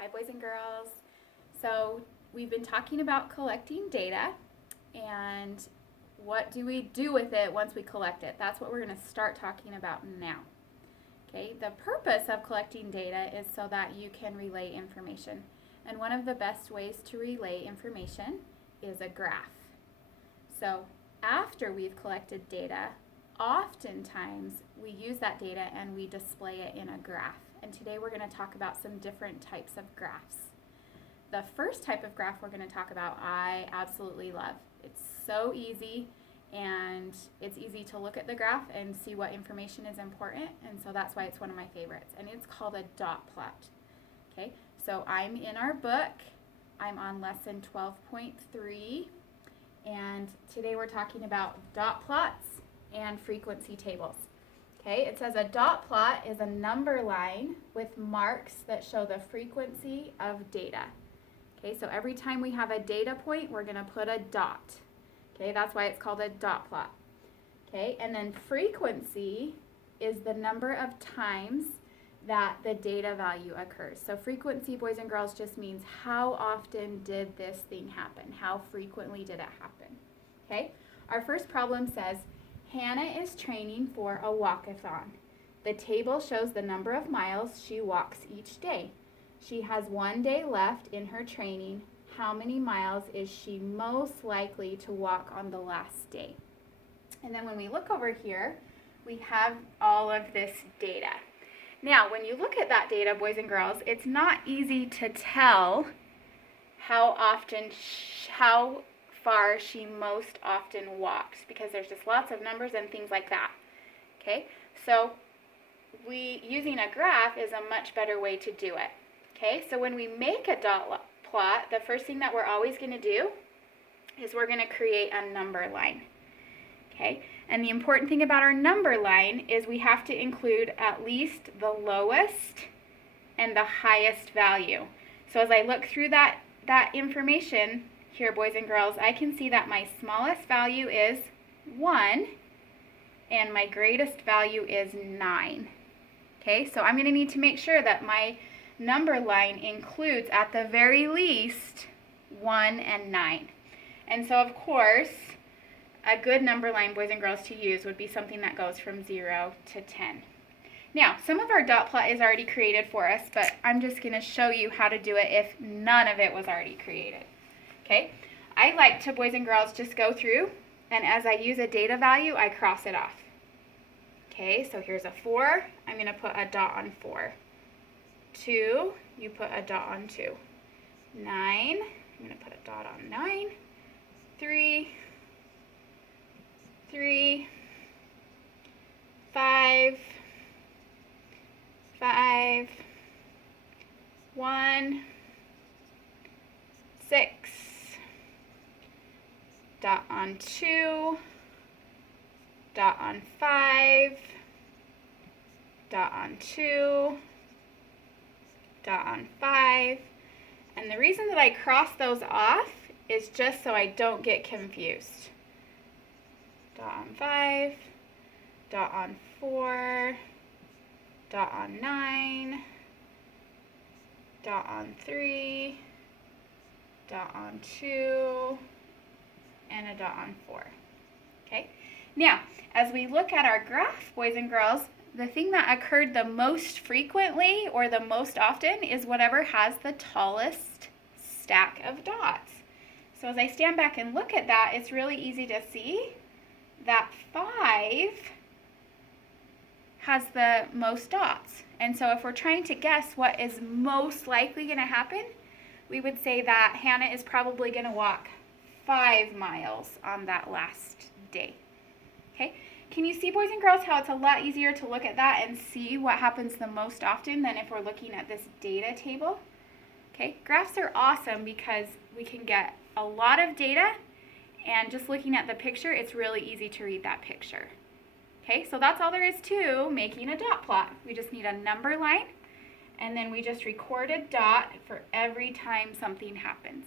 Hi, boys and girls. So we've been talking about collecting data and what do we do with it once we collect it. That's what we're going to start talking about now. Okay, the purpose of collecting data is so that you can relay information. And one of the best ways to relay information is a graph. So after we've collected data, oftentimes we use that data and we display it in a graph. And today we're going to talk about some different types of graphs. The first type of graph we're going to talk about I absolutely love. It's so easy, and it's easy to look at the graph and see what information is important, and so that's why it's one of my favorites. And it's called a dot plot. Okay, so I'm in our book. I'm on lesson 12.3, and today we're talking about dot plots and frequency tables. Okay, it says a dot plot is a number line with marks that show the frequency of data. Okay, so every time we have a data point, we're going to put a dot. Okay, that's why it's called a dot plot. Okay, and then frequency is the number of times that the data value occurs. So frequency, boys and girls, just means how often did this thing happen? How frequently did it happen? Okay, our first problem says, Hannah is training for a walkathon. The table shows the number of miles she walks each day. She has 1 day left in her training. How many miles is she most likely to walk on the last day? And then when we look over here, we have all of this data. Now, when you look at that data, boys and girls, it's not easy to tell how far she most often walks, because there's just lots of numbers and things like that. Okay, so using a graph is a much better way to do it. Okay, so when we make a dot plot, the first thing that we're always going to do is we're going to create a number line. Okay, and the important thing about our number line is we have to include at least the lowest and the highest value. So as I look through that information here, boys and girls, I can see that my smallest value is 1 and my greatest value is 9. Okay, so I'm going to need to make sure that my number line includes at the very least 1 and 9. And so of course, a good number line, boys and girls, to use would be something that goes from 0 to 10. Now, some of our dot plot is already created for us, but I'm just going to show you how to do it if none of it was already created. Okay, I like to, boys and girls, just go through, and as I use a data value, I cross it off. Okay, so here's a 4. I'm going to put a dot on 4. 2, you put a dot on 2. 9, I'm going to put a dot on 9. 3, 5, 1, 6, dot on 2, dot on 5, dot on 2, dot on 5, and the reason that I cross those off is just so I don't get confused. Dot on 5, dot on 4, dot on 9, dot on 3, dot on 2, and a dot on 4. Okay? Now, as we look at our graph, boys and girls, the thing that occurred the most frequently or the most often is whatever has the tallest stack of dots. So as I stand back and look at that, it's really easy to see that 5 has the most dots. And so if we're trying to guess what is most likely going to happen, we would say that Hannah is probably going to walk 5 miles on that last day. Okay? Can you see, boys and girls, how it's a lot easier to look at that and see what happens the most often than if we're looking at this data table? Okay? Graphs are awesome because we can get a lot of data, and just looking at the picture, it's really easy to read that picture. Okay, so that's all there is to making a dot plot. We just need a number line, and then we just record a dot for every time something happens.